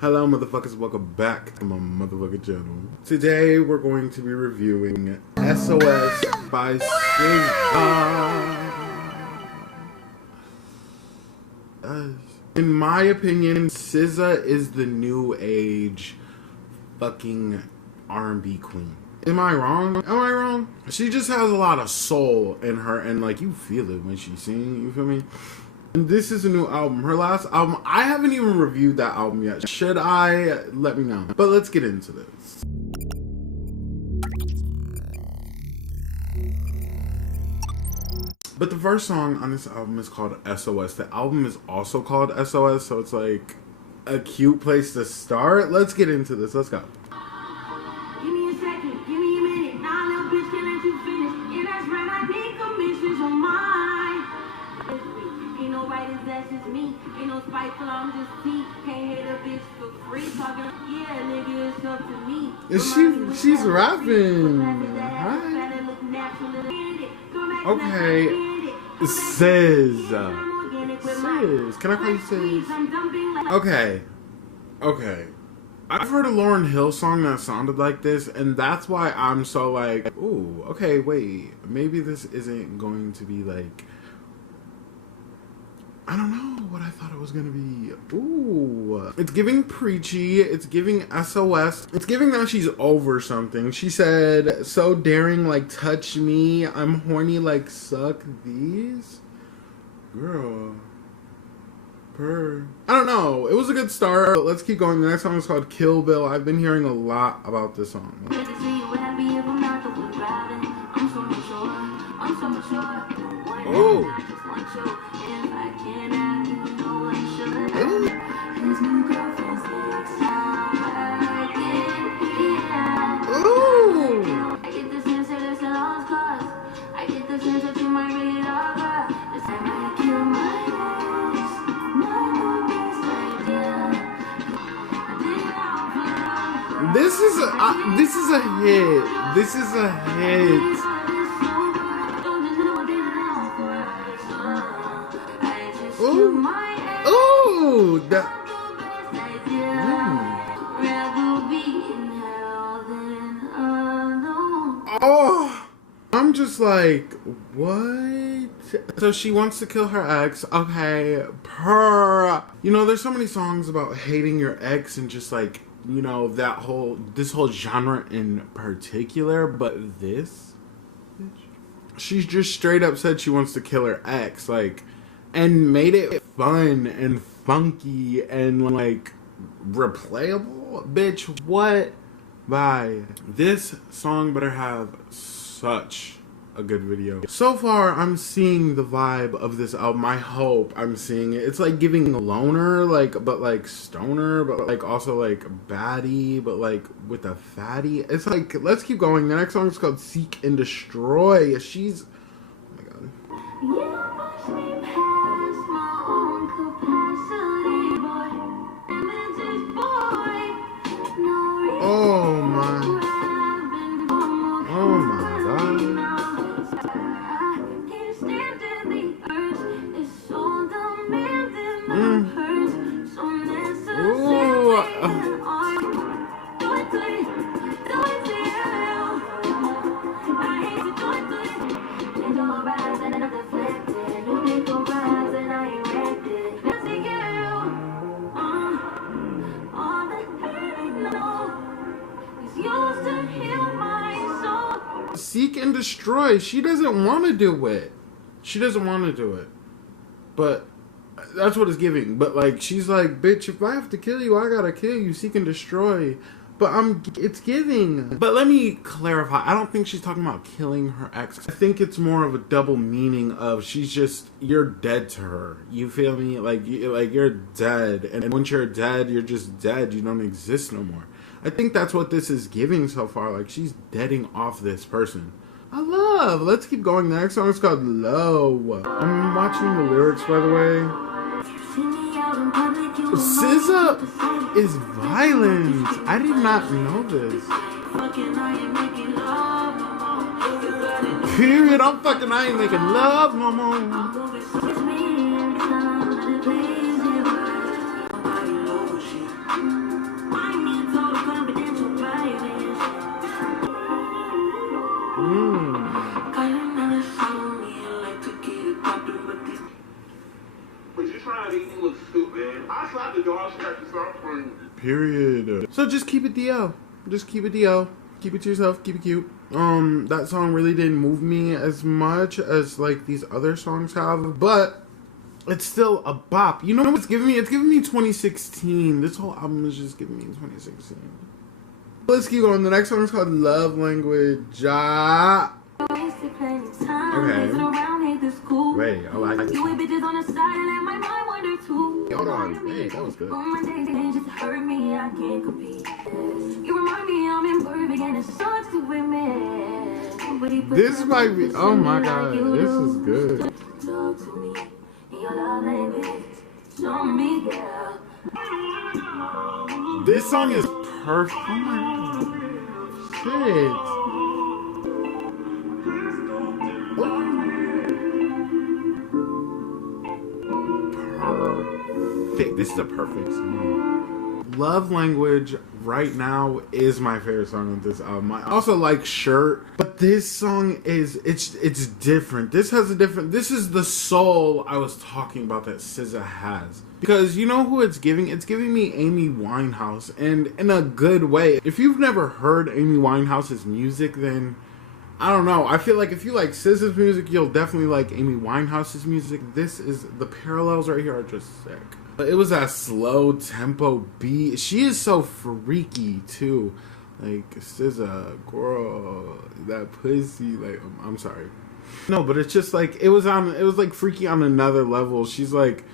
Hello motherfuckers, welcome back to my motherfucking channel. Today we're going to be reviewing SOS by SZAs. In my opinion, SZA is the new age fucking R&B queen. Am I wrong? Am I wrong? She just has a lot of soul in her, and like you feel it when she sings, you feel me? And this is a new album. Her last album, I haven't even reviewed that album yet. Should I? Let me know. But let's get into this. But the first song on this album is called SOS. The album is also called SOS, so it's like a cute place to start. Let's get into this. Let's go. Give me a second, give me a minute. Nah, little bitch, can't let you finish. Yeah, that's right, I need commissions on mine. Ain't no writers, that's just me. Ain't no spiteful, I'm just T. Can't hit a bitch for free. Talking, yeah, nigga, it's up to me. She's rapping. Hi. Okay. Says. Can I call you Says? Okay. I've heard a Lauryn Hill song that sounded like this, and that's why I'm so like, ooh, okay, wait, maybe this isn't going to be like, I don't know what I thought it was gonna be. Ooh, it's giving preachy, it's giving SOS, it's giving that she's over something. She said, so daring like touch me, I'm horny like suck these. Girl. I don't know. It was a good start. But let's keep going. The next song is called Kill Bill. I've been hearing a lot about this song. Oh. This is a hit. This is a hit. Ooh, ooh, Oh, I'm just like, what? So she wants to kill her ex. Okay, you know, there's so many songs about hating your ex and just like, you know, this whole genre in particular, but this bitch, she's just straight up said she wants to kill her ex, like, and made it fun and funky and like replayable. Bitch, what? Bye. This song better have such a good video. So far, I'm seeing the vibe of this album. I hope I'm seeing it. It's like giving a loner, like, but like stoner, but like also like baddie, but like with a fatty. It's like, let's keep going. The next song is called Seek and Destroy. She's, oh my god. Oh my. Oh my god. Seek and destroy. She doesn't want to do it. She doesn't want to do it. But that's what it's giving. But like, she's like, bitch, if I have to kill you, I gotta kill you. Seek and destroy. But it's giving. But let me clarify. I don't think she's talking about killing her ex. I think it's more of a double meaning of you're dead to her. You feel me? Like you're dead. And once you're dead, you're just dead. You don't exist no more. I think that's what this is giving so far. Like, she's deading off this person. Let's keep going. The next song is called Low. I'm watching the lyrics, by the way. SZA is violent. I did not know this. Period. I ain't making love no more. Period. So just keep it DL. Just keep it DL. Keep it to yourself. Keep it cute. That song really didn't move me as much as like these other songs have, but it's still a bop. You know what it's giving me? It's giving me 2016. This whole album is just giving me 2016. Let's keep going. The next song is called Love Language. Okay. Wait, I like this. Hold on. Hey, that was good. This might be. Oh my god, this is good. This song is perfect. Oh my god. Shit. Perfect. This is a perfect song. Love Language right now is my favorite song on this album. I also like Shirt, but this song is it's different. This has a different. This is the soul I was talking about that SZA has. Because you know who it's giving? It's giving me Amy Winehouse, and in a good way. If you've never heard Amy Winehouse's music, then I don't know. I feel like if you like SZA's music, you'll definitely like Amy Winehouse's music. This is, the parallels right here are just sick. But it was that slow tempo beat. She is so freaky too. Like SZA, girl, that pussy. Like I'm sorry. No, but it's just like it was like freaky on another level. She's like,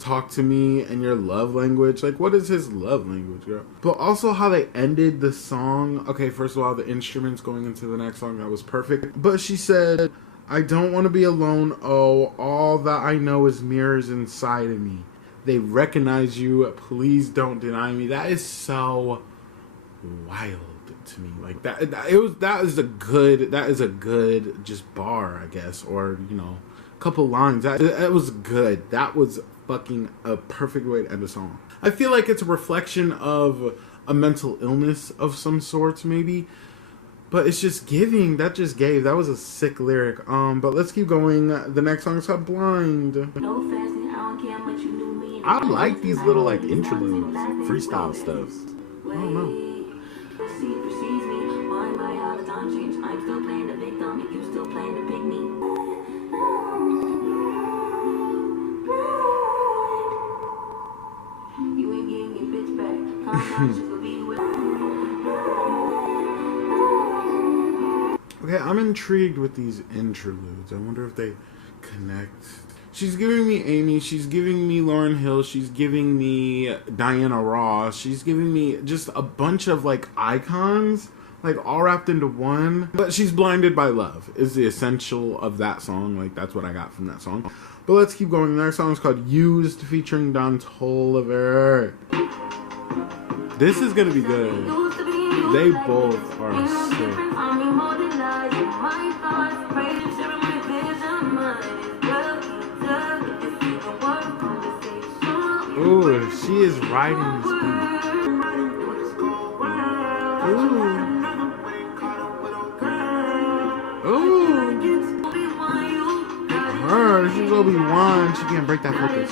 talk to me in your love language. Like, what is his love language, girl? But also how they ended the song. Okay, first of all, the instruments going into the next song, that was perfect. But she said, I don't want to be alone. Oh, all that I know is mirrors inside of me. They recognize you. Please don't deny me. That is so wild to me. Like that is a good just bar, I guess, or you know, a couple lines. That was good. That was fucking a perfect way to end a song. I feel like it's a reflection of a mental illness of some sorts, maybe. But it's just giving. That just gave. That was a sick lyric. But let's keep going. The next song is called Blind. I like these little like interludes, freestyle stuff. I don't know. Okay, I'm intrigued with these interludes. I wonder if they connect. She's giving me Amy, she's giving me Lauryn Hill, she's giving me Diana Ross, she's giving me just a bunch of like icons, like all wrapped into one. But she's blinded by love is the essential of that song. Like that's what I got from that song. But let's keep going. The next song is called Used, featuring Don Toliver. This is gonna be good. They both are sick. Ooh, she is riding this beat. Ooh. Ooh. Her, she's Obi-Wan. She can't break that focus.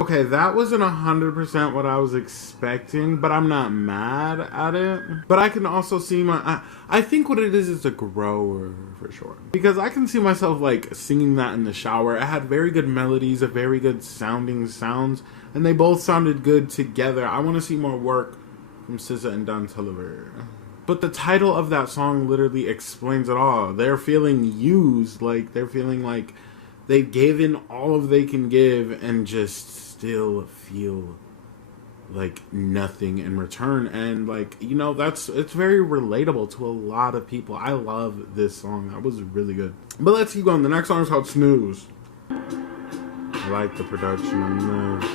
Okay, that wasn't 100% what I was expecting, but I'm not mad at it. But I can also see I think what it is a grower for sure. Because I can see myself like singing that in the shower. It had very good melodies, a very good sounding sounds, and they both sounded good together. I want to see more work from SZA and Don Toliver. But the title of that song literally explains it all. They're feeling used, like they're feeling like they've given all of they can give and just still feel like nothing in return. And like, you know, it's very relatable to a lot of people. I love this song. That was really good. But let's keep going. The next song is called Snooze. I like the production on this.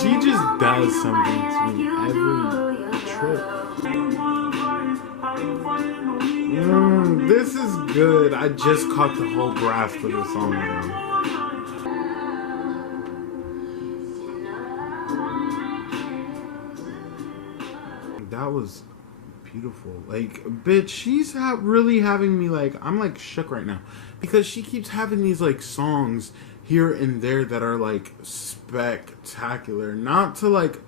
She just does something to me every trip. This is good. I just caught the whole grasp of the song now. That was beautiful. Like, bitch, she's really having me, like, I'm like shook right now. Because she keeps having these, like, songs here and there that are, like, spectacular. Not to, like,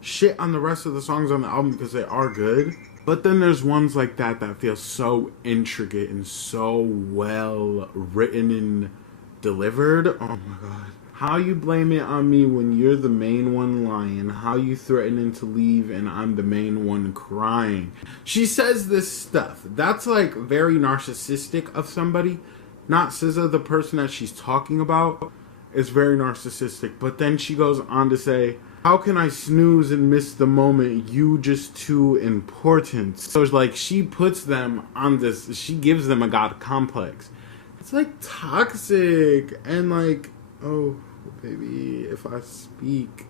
shit on the rest of the songs on the album because they are good. But then there's ones like that that feel so intricate and so well written and delivered. Oh my god. How you blame it on me when you're the main one lying. How you threatening to leave and I'm the main one crying. She says this stuff. That's like very narcissistic of somebody. Not SZA, the person that she's talking about, is very narcissistic. But then she goes on to say, how can I snooze and miss the moment? You just too important. So it's like she puts them on this, she gives them a god complex. It's like toxic and like, oh baby, if I speak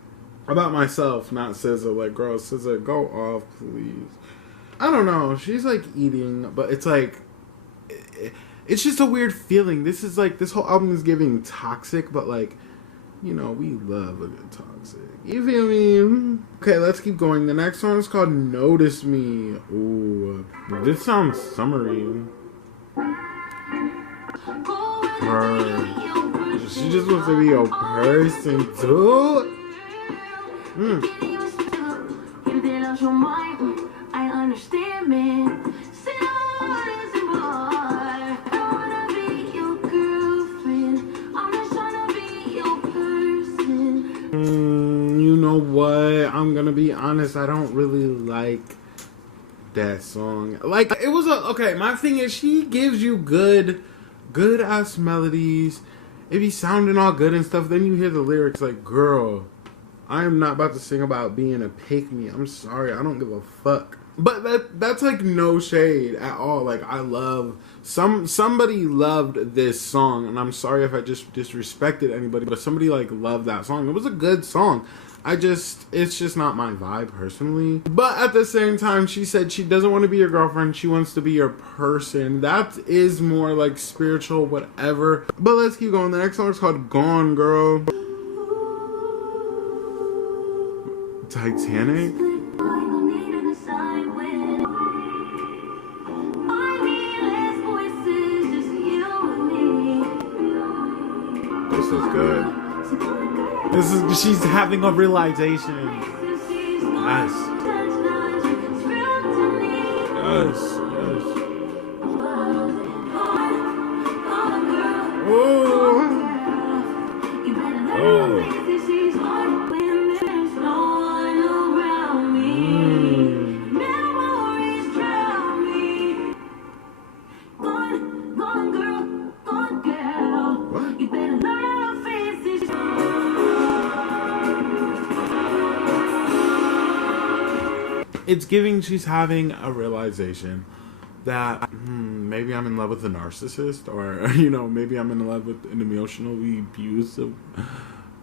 about myself, not SZA, like girl, SZA, go off please. I don't know, she's like eating, but it's like, it's just a weird feeling. This is like, this whole album is giving toxic, but like, you know, we love a good toxic. You feel me? Okay, let's keep going. The next song is called Notice Me. Ooh, this sounds summery. Her. She just wants to be a person too. I understand, man. You know what? I'm gonna be honest. I don't really like that song. Like, it was okay. My thing is, she gives you good ass melodies. It be sounding all good and stuff. Then you hear the lyrics, like, girl, I am not about to sing about being a pick-me. I'm sorry. I don't give a fuck. But that's like no shade at all. Like, I love somebody loved this song, and I'm sorry if I just disrespected anybody, but somebody like loved that song. It was a good song. It's just not my vibe personally. But at the same time, she said she doesn't want to be your girlfriend. She wants to be your person. That is more like spiritual, whatever. But let's keep going. The next song is called Gone Girl. Titanic. This is good. She's having a realization. Yes. Yes. Yes. Oh. Oh. It's giving she's having a realization that maybe I'm in love with a narcissist, or you know, maybe I'm in love with an emotionally abusive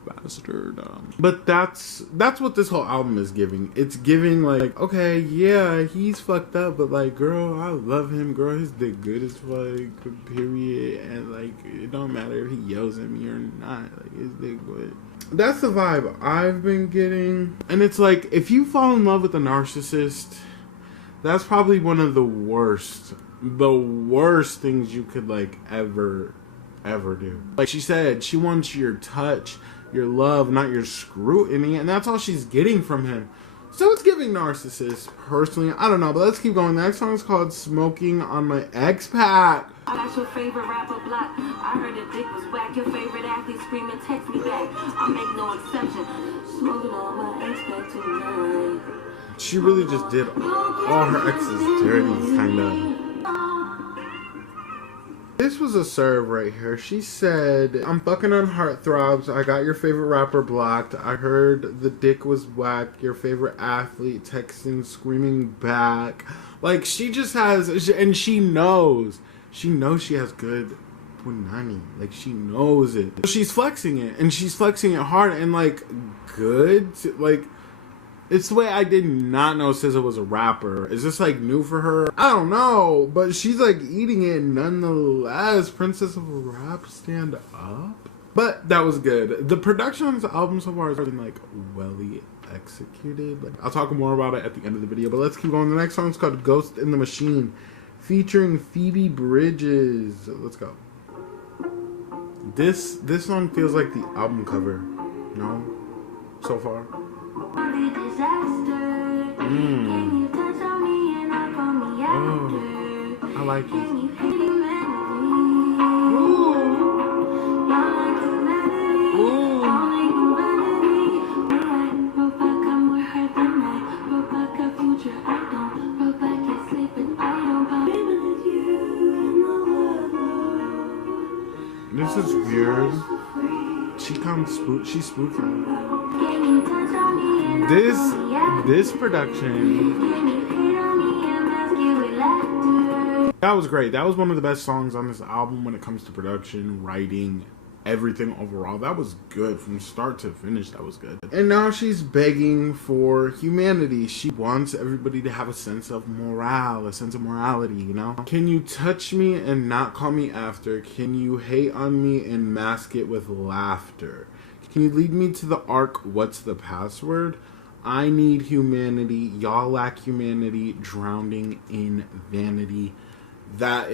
bastard. But that's what this whole album is giving. It's giving like, okay, yeah, he's fucked up, but like, girl, I love him. Girl, his dick good as fuck. Period. And like, it don't matter if he yells at me or not. Like, his dick good. That's the vibe I've been getting. And it's like, if you fall in love with a narcissist, that's probably one of the worst things you could like ever do. Like she said, she wants your touch, your love, not your scrutiny, and that's all she's getting from him. So it's giving narcissist, personally. I don't know, but let's keep going. The next song is called Smoking on My X-Pack. I got your favorite rapper block. I heard the dick was whack. Your favorite athlete screaming, text me back. I make no exception. Smoking on my X-Pack tonight. She really just did all her exes dirty, kind of. This was a serve right here. She said, I'm fucking on heartthrobs. I got your favorite rapper blocked. I heard the dick was whack. Your favorite athlete texting, screaming back. Like, she just has, and she knows she has good punani. Like, she knows it. She's flexing it, and she's flexing it hard and, like, good. Like, It's the way I did not know SZA was a rapper. Is this like new for her? I don't know, but she's like eating it nonetheless. Princess of Rap, stand up. But that was good. The production on this album so far has been like welly executed. Like, I'll talk more about it at the end of the video, but let's keep going. The next song is called Ghost in the Machine, featuring Phoebe Bridges. Let's go. This song feels like the album cover, you know, so far. Oh, I like it. This is weird. She's spooky. This production. That was great. That was one of the best songs on this album when it comes to production, writing, everything overall. That was good from start to finish. That was good. And now she's begging for humanity. She wants everybody to have a sense of morale, a sense of morality, you know? Can you touch me and not call me after? Can you hate on me and mask it with laughter? Can you lead me to the ark? What's the password? I need humanity. Y'all lack humanity. Drowning in vanity. That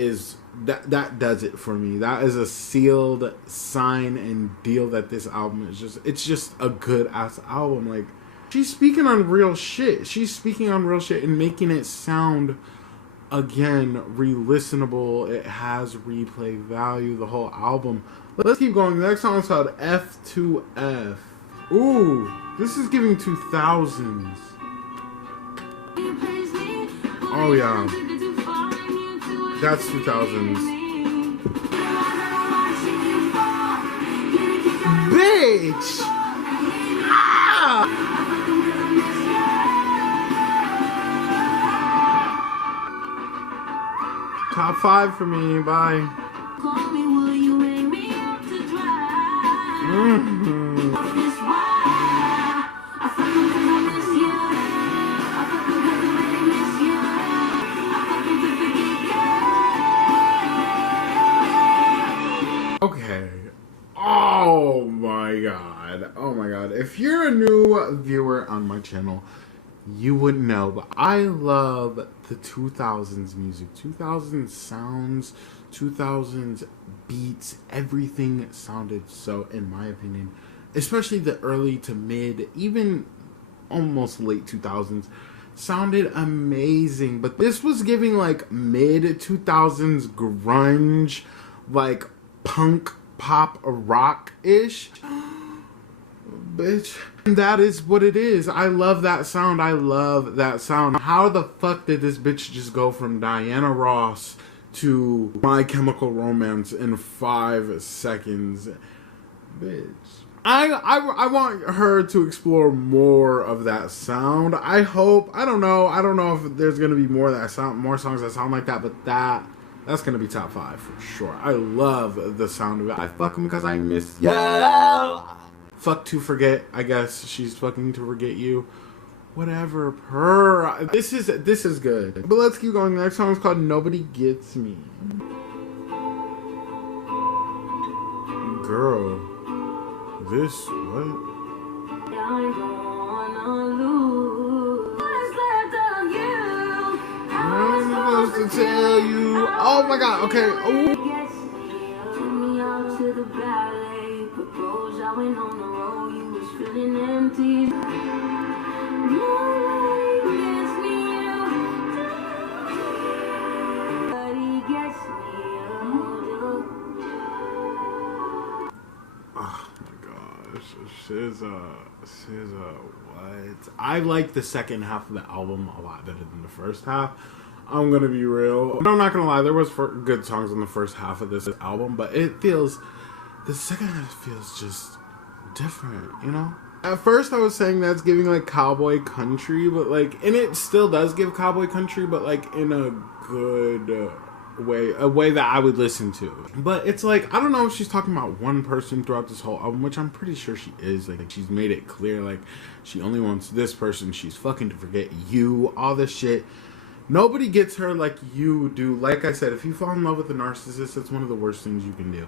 does it for me. That is a sealed sign and deal that this album is it's just a good ass album. Like, she's speaking on real shit. She's speaking on real shit and making it sound, again, re-listenable. It has replay value, the whole album. Let's keep going. The next song is called F2F. Ooh, this is giving 2000s. Oh yeah. That's 2000s. Bitch! Ah! Top 5 for me, bye. Okay. Oh my god. Oh my god. If you're a new viewer on my channel, you wouldn't know, but I love the 2000s music. 2000s sounds, 2000s beats, everything sounded so, in my opinion, especially the early to mid, even almost late 2000s, sounded amazing. But this was giving like mid 2000s grunge, like punk pop rock-ish. Bitch. And that is what it is. I love that sound. I love that sound. How the fuck did this bitch just go from Diana Ross to My Chemical Romance in 5 seconds? Bitch. I want her to explore more of that sound. I hope. I don't know if there's gonna be more songs that sound like that, but that's gonna be top 5 for sure. I love the sound of it. I fuck him because I miss you. Fuck to forget. I guess she's fucking to forget you. Whatever. This is good. But let's keep going. The next song is called Nobody Gets Me. Girl, this what? I'm supposed to tell you. Oh my god. Okay. Ooh. Oh my gosh. SZA, what? I like the second half of the album a lot better than the first half. I'm gonna be real. I'm not gonna lie, there was good songs in the first half of this album, but the second half feels just different, you know? At first I was saying that's giving like cowboy country, but like, and it still does give cowboy country, but like in a good a way that I would listen to. But it's like, I don't know if she's talking about one person throughout this whole album, which I'm pretty sure she is. Like, she's made it clear, like, she only wants this person. She's fucking to forget you, all this shit. Nobody gets her like you do. Like I said, if you fall in love with a narcissist, that's one of the worst things you can do.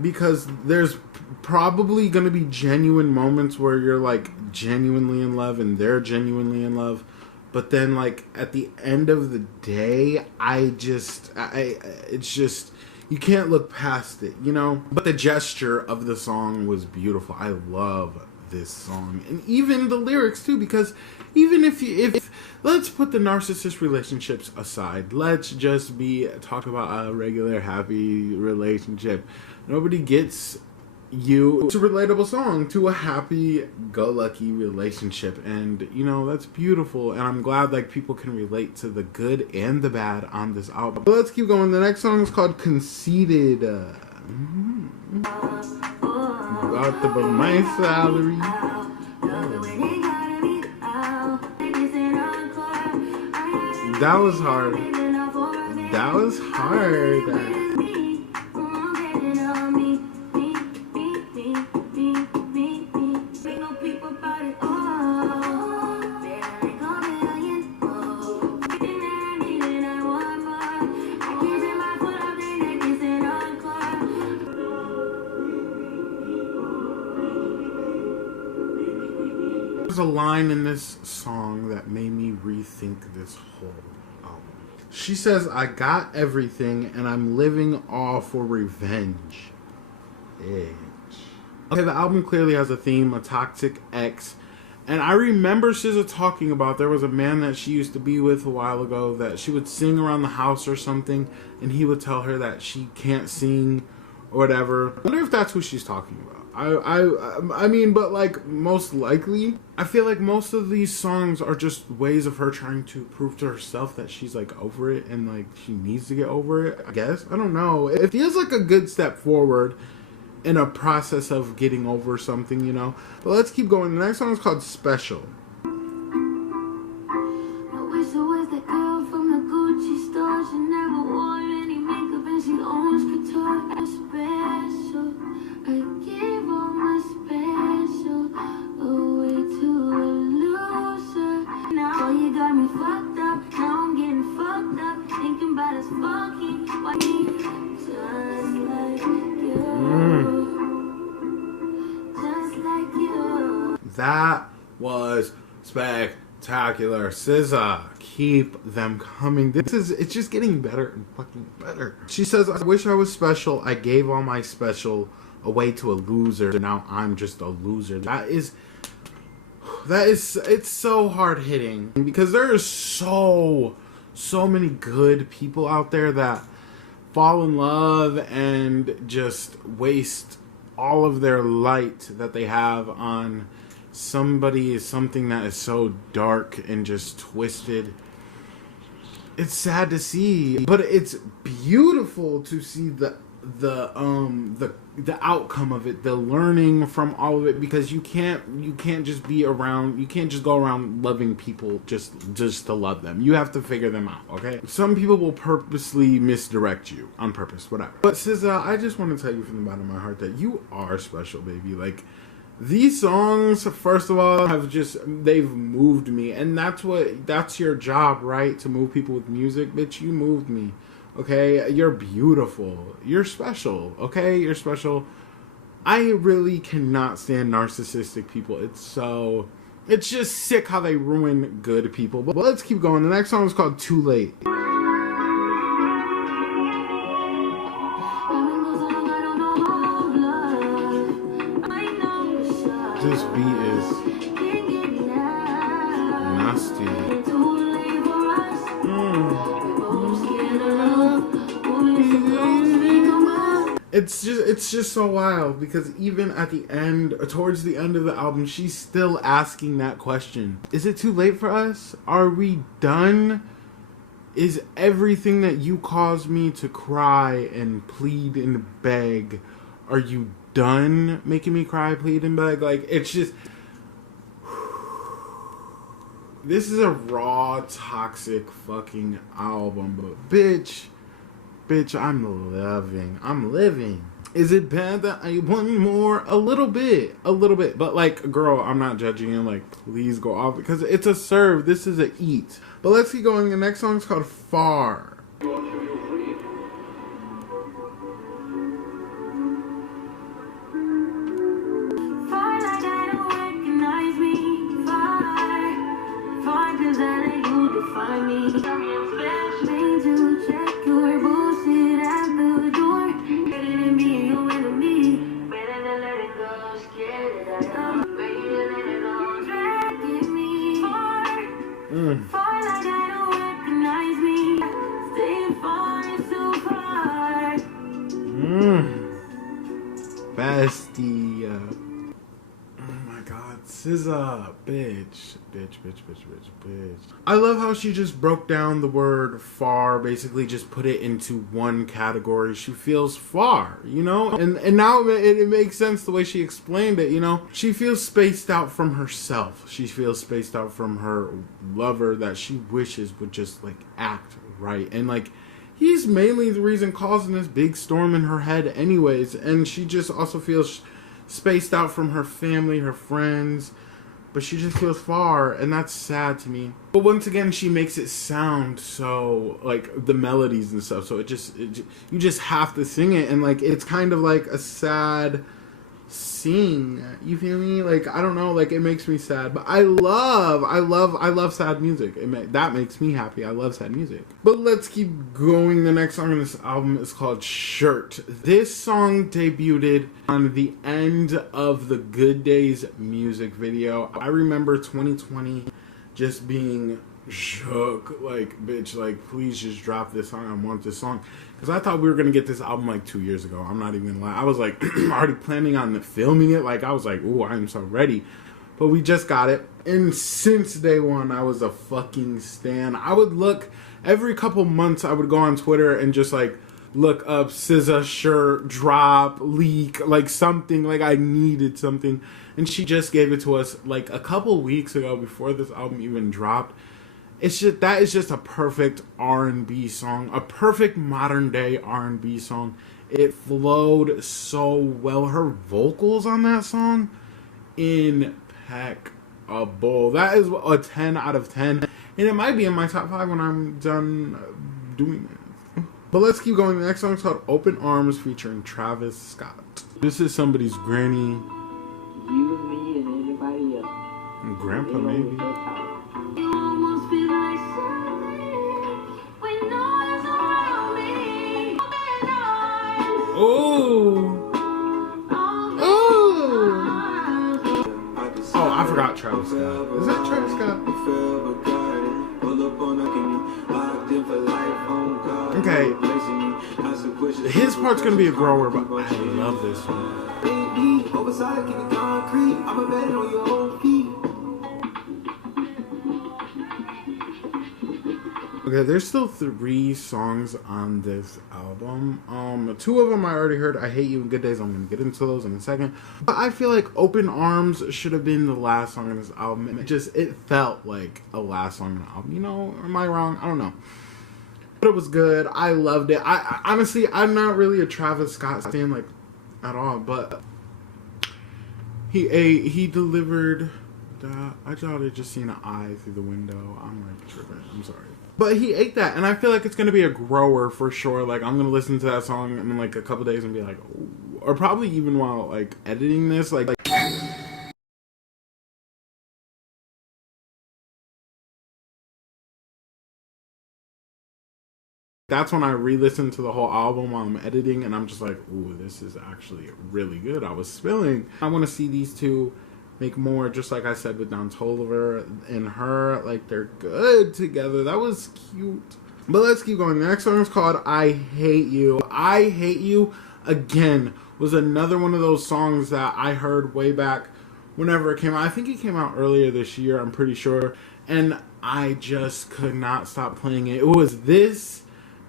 Because there's probably going to be genuine moments where you're, like, genuinely in love and they're genuinely in love. But then, like, at the end of the day, it's just, you can't look past it, you know? But the gesture of the song was beautiful. I love this song. And even the lyrics, too, because even if let's put the narcissist relationships aside. Let's just talk about a regular, happy relationship. Nobody gets you. It's a relatable song to a happy-go-lucky relationship, and you know, that's beautiful, and I'm glad like people can relate to the good and the bad on this album. But let's keep going. The next song is called Conceited. About to put my salary. That was hard. That was hard. There's a line in this song that made me rethink this whole album. She says, I got everything and I'm living all for revenge. Bitch. Okay, the album clearly has a theme, a toxic ex. And I remember SZA talking about there was a man that she used to be with a while ago that she would sing around the house or something, and he would tell her that she can't sing or whatever. I wonder if that's who she's talking about. I mean, but like most likely, I feel like most of these songs are just ways of her trying to prove to herself that she's like over it and like she needs to get over it, I guess. I don't know. It feels like a good step forward in a process of getting over something, you know. But let's keep going. The next song is called Special. That was spectacular. SZA, keep them coming. It's just getting better and fucking better. She says, I wish I was special. I gave all my special away to a loser. Now I'm just a loser. It's so hard hitting because there is so many good people out there that fall in love and just waste all of their light that they have on something that is so dark and just twisted. It's sad to see, but it's beautiful to see the outcome of it, the learning from all of it, because you can't just go around loving people just to love them. You have to figure them out, okay? Some people will purposely misdirect you on purpose, whatever. But SZA, I just want to tell you from the bottom of my heart that you are special, baby. Like, these songs, first of all, they've moved me, and that's your job, right? To move people with music. Bitch, you moved me. Okay, you're beautiful. You're special. Okay, you're special. I really cannot stand narcissistic people. It's just sick how they ruin good people. But let's keep going. The next song is called Too Late. This beat is nasty. It's just so wild because even at the end, towards the end of the album, she's still asking that question. Is it too late for us? Are we done? Is everything that you caused me to cry and plead and beg, are you done making me cry, plead, and beg? Like, it's just... This is a raw, toxic fucking album, but bitch, Bitch, I'm living. Is it bad that I want more? A little bit. But like, girl, I'm not judging you. Like, please go off because it's a serve. This is a eat. But let's keep going. The next song is called Far. Far like I don't recognize me. Far 'cause I let you define me. Made to check your bullshit at the door. Better than being your enemy. Better than let it go. Scared that I am. Ready to let it go. Dragging me far. Far like I don't recognize me. Staying far and so far. Bestie. Oh my god, SZA, bitch. I love how she just broke down the word far, basically just put it into one category. She feels far, you know? And now it makes sense the way she explained it, you know? She feels spaced out from herself. She feels spaced out from her lover that she wishes would just, like, act right. And, like, he's mainly the reason causing this big storm in her head anyways. And she just also feels spaced out from her family, her friends, but she just feels far, and that's sad to me. But once again, she makes it sound so, like, the melodies and stuff, so you just have to sing it, and, like, it's kind of like a sad sing, you feel me? Like, I don't know, like, it makes me sad, but I love sad music. That makes me happy. I love sad music. But let's keep going. The next song on this album is called Shirt. This song debuted on the end of the Good Days music video. I remember 2020 just being shook, like, bitch, like, please just drop this song. I want this song. Because I thought we were going to get this album like 2 years ago. I'm not even going to lie. I was like already planning on filming it. Like, I was like, ooh, I'm so ready. But we just got it. And since day one, I was a fucking stan. I would look, every couple months, I would go on Twitter and just, like, look up SZA shirt, drop, leak, like something. Like, I needed something. And she just gave it to us, like, a couple weeks ago before this album even dropped. It's just, that is just a perfect R&B song, a perfect modern day R&B song. It flowed so well. Her vocals on that song, impeccable. That is a 10 out of 10, and it might be in my top 5 when I'm done doing it. But let's keep going. The next song is called Open Arms featuring Travis Scott. This is somebody's granny. You, me, and anybody else. And grandpa, maybe. You almost feel like something when no one's around me. Open arms, Oh, oh, I forgot Travis Scott. Is that Travis Scott? Okay, his part's gonna be a grower, but I love this one. Okay, there's still 3 songs on this album. 2 of them I already heard. I Hate You and Good Days. I'm gonna get into those in a second. But I feel like Open Arms should have been the last song on this album. It felt like a last song on the album. You know, am I wrong? I don't know. But it was good. I loved it. I honestly, I'm not really a Travis Scott fan, like, at all. But he delivered that. I thought I just seen an eye through the window. I'm like tripping. I'm sorry. But he ate that, and I feel like it's going to be a grower for sure. Like, I'm going to listen to that song in, like, a couple days and be like, oh. Or probably even while, like, editing this, like that's when I re-listen to the whole album while I'm editing, and I'm just like, ooh, this is actually really good. I was spilling. I want to see these two make more, just like I said with Don Toliver and her. Like, they're good together. That was cute. But let's keep going. The next song is called I Hate You. I Hate You, again, was another one of those songs that I heard way back whenever it came out. I think it came out earlier this year, I'm pretty sure. And I just could not stop playing it. It was this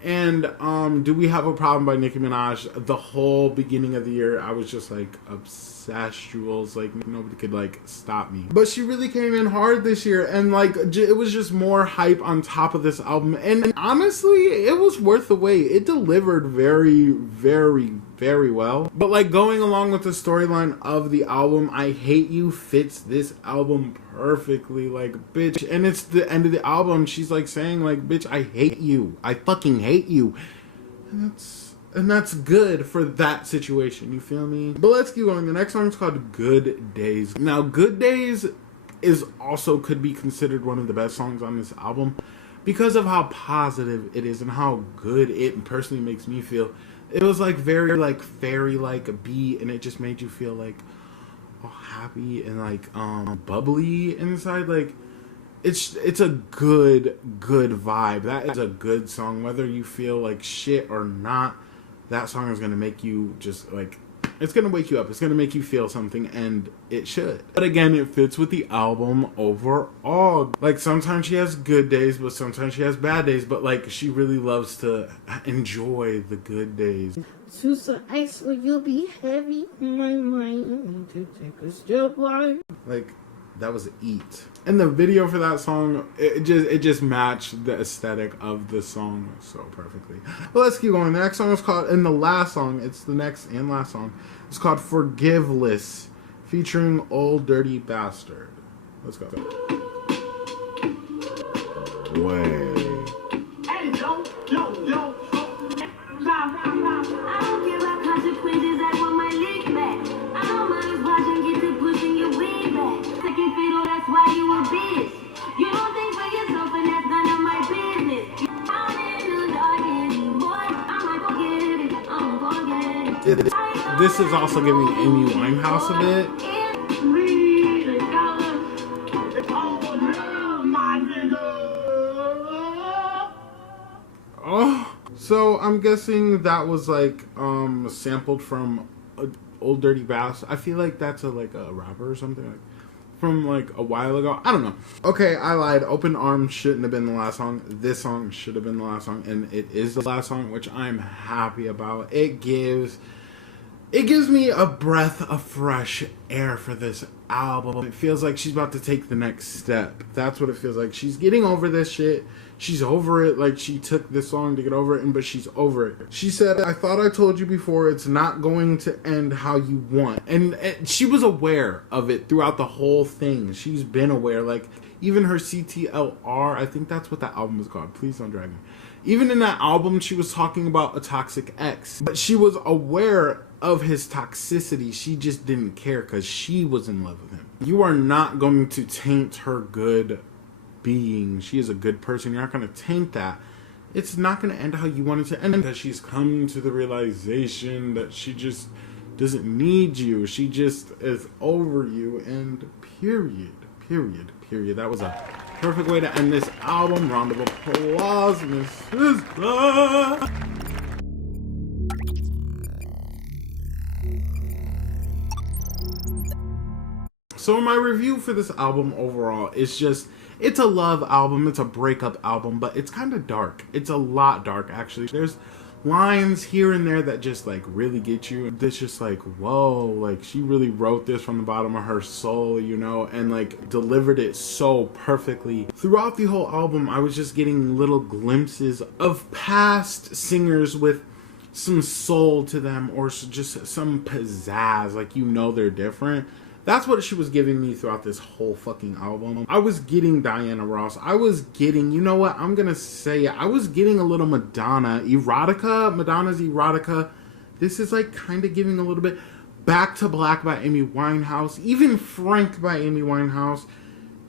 And Do We Have a Problem by Nicki Minaj. The whole beginning of the year, I was just like obsessuals, like nobody could like stop me. But she really came in hard this year, and like it was just more hype on top of this album. And honestly, it was worth the wait. It delivered very, very, very well. But like going along with the storyline of the album, I Hate You fits this album perfectly. Like, bitch, and it's the end of the album, she's like saying like, bitch, I hate you, I fucking hate you, and that's good for that situation, you feel me? But let's keep going. The next song is called Good Days. Now Good Days is also could be considered one of the best songs on this album because of how positive it is and how good it personally makes me feel. It was like very like fairy like beat, and it just made you feel like happy and like bubbly inside. Like it's a good vibe. That is a good song. Whether you feel like shit or not, that song is gonna make you just like, it's gonna wake you up. It's gonna make you feel something, and it should. But again, it fits with the album overall. Like sometimes she has good days, but sometimes she has bad days. But like she really loves to enjoy the good days. Choose the ice or you'll be heavy in my mind to take a step line. Like that was Eat. And the video for that song, it just matched the aesthetic of the song so perfectly. But let's keep going. The next song is called, and the last song, it's the next and last song, it's called Forgiveless, featuring Old Dirty Bastard. Let's go. Way. I don't care about consequences, I want my lick back. I don't mind watching, get to pushing your wig back. Second fiddle, that's why you a bitch. You don't think for yourself, and that's none of my business. You're out in the dark anymore. I might forget it, I'm forgetting. This is also giving Amy Winehouse a bit. Oh, so I'm guessing that was like sampled from Old Dirty Bastard. I feel like that's like a rapper or something, like from like a while ago. I don't know. Okay, I lied. Open Arms shouldn't have been the last song. This song should have been the last song, and it is the last song, which I'm happy about. It gives me a breath of fresh air for this album. It feels like she's about to take the next step. That's what it feels like. She's getting over this shit. She's over it. Like, she took this song to get over it, but she's over it. She said, I thought I told you before, it's not going to end how you want. And she was aware of it throughout the whole thing. She's been aware. Like, even her CTLR, I think that's what that album is called. Please Don't Drag Me. Even in that album, she was talking about a toxic ex. But she was aware of his toxicity. She just didn't care because she was in love with him. You are not going to taint her good being. She is a good person. You're not going to taint that. It's not going to end how you want it to end, because she's come to the realization that she just doesn't need you. She just is over you, and period. That was a perfect way to end this album. Round of applause, Miss SZA. So my review for this album overall is just, it's a love album, it's a breakup album, but it's kind of dark. It's a lot dark, actually. There's lines here and there that just like really get you. It's just like, whoa, like she really wrote this from the bottom of her soul, you know, and like delivered it so perfectly. Throughout the whole album, I was just getting little glimpses of past singers with some soul to them, or just some pizzazz, like, you know, they're different. That's what she was giving me throughout this whole fucking album. I was getting Diana Ross. I was getting, you know what, I'm gonna say it, I was getting a little Madonna. Madonna's Erotica. This is like kind of giving a little bit. Back to Black by Amy Winehouse. Even Frank by Amy Winehouse.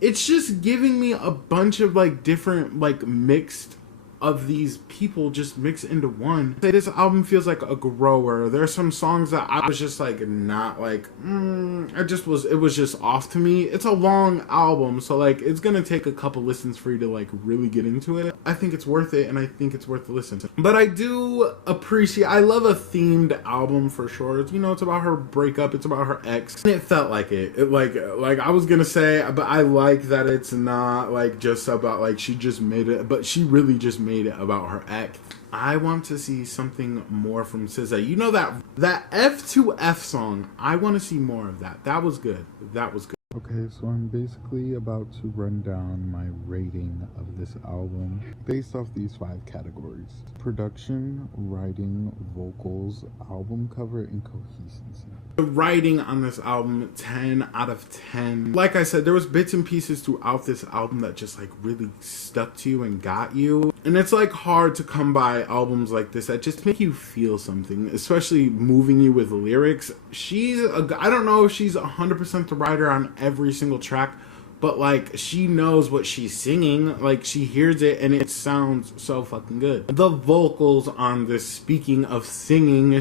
It's just giving me a bunch of like different, like mixed of these people just mixed into one. This album feels like a grower. There's some songs that I was just like not like, it was just off to me. It's a long album, so like it's gonna take a couple listens for you to like really get into it. I think it's worth it, and I think it's worth the listen to. But I do appreciate, I love a themed album for sure. You know, it's about her breakup, it's about her ex, and it felt like it like I was gonna say, but I like that it's not like just about like she just made it, but she really just made it about her ex. I want to see something more from SZA. You know that F2F song, I want to see more of that. That was good. That was good. Okay, so I'm basically about to run down my rating of this album based off these 5 categories: production, writing, vocals, album cover, and cohesiveness. The writing on this album, 10 out of 10. Like I said, there was bits and pieces throughout this album that just like really stuck to you and got you. And it's like hard to come by albums like this that just make you feel something, especially moving you with lyrics. I don't know if she's 100% the writer on every single track, but like she knows what she's singing. Like she hears it and it sounds so fucking good. The vocals on this, speaking of singing,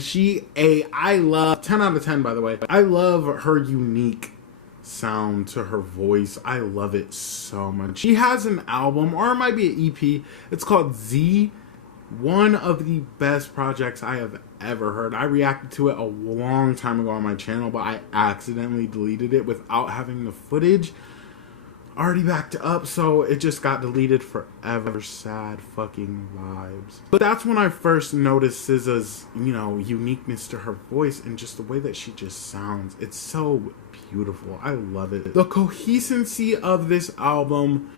I love 10 out of 10 by the way. I love her unique sound to her voice. I love it so much. She has an album, or it might be an EP. It's called Z. One of the best projects I have ever heard. I reacted to it a long time ago on my channel, but I accidentally deleted it without having the footage already backed up, so it just got deleted forever. Sad fucking vibes. But that's when I first noticed SZA's, uniqueness to her voice and just the way that she just sounds. It's so beautiful. I love it. The coherency of this album,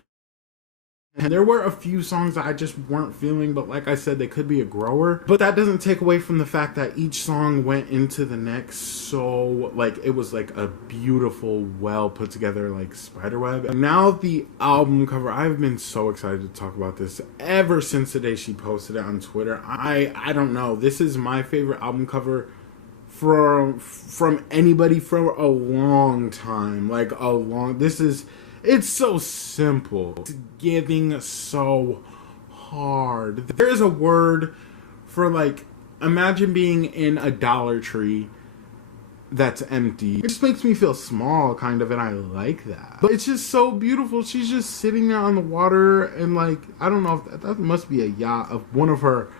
and there were a few songs that I just weren't feeling, but like I said, they could be a grower. But that doesn't take away from the fact that each song went into the next, so like it was like a beautiful, well put together like spiderweb. And now the album cover, I've been so excited to talk about this ever since the day she posted it on Twitter. I don't know. This is my favorite album cover from anybody for a long time. It's so simple. It's giving so hard. There is a word for like, imagine being in a Dollar Tree that's empty. It just makes me feel small, kind of, and I like that. But it's just so beautiful. She's just sitting there on the water, and like, I don't know if that must be a yacht of one of her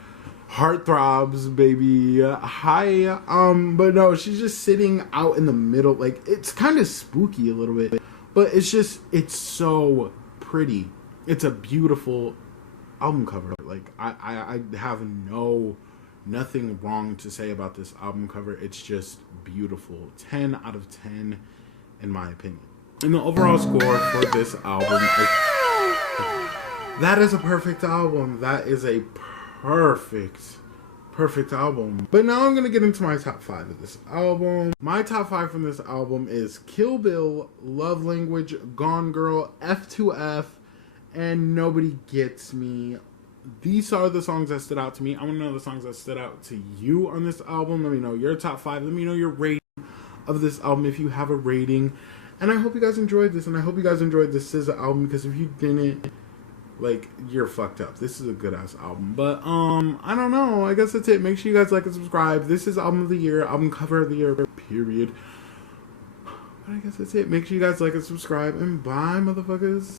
heartthrobs, baby. Hi. But no, she's just sitting out in the middle. Like, it's kind of spooky a little bit. But it's so pretty. It's a beautiful album cover. Like, I have nothing wrong to say about this album cover. It's just beautiful. 10 out of 10 in my opinion. And the overall score for this album that is a perfect album. That is a perfect album. But now I'm gonna get into my top 5 of this album. My top 5 from this album is Kill Bill, Love Language, Gone Girl, F2F, and Nobody Gets Me. These are the songs that stood out to me. I want to know the songs that stood out to you on this album. Let me know your top 5. Let me know your rating of this album if you have a rating. And I hope you guys enjoyed this, and I hope you guys enjoyed this SZA album, because if you didn't, like, you're fucked up. This is a good ass album. But I don't know. I guess that's it. Make sure you guys like and subscribe. This is album of the year, album cover of the year, period. But I guess that's it. Make sure you guys like and subscribe, and bye, motherfuckers.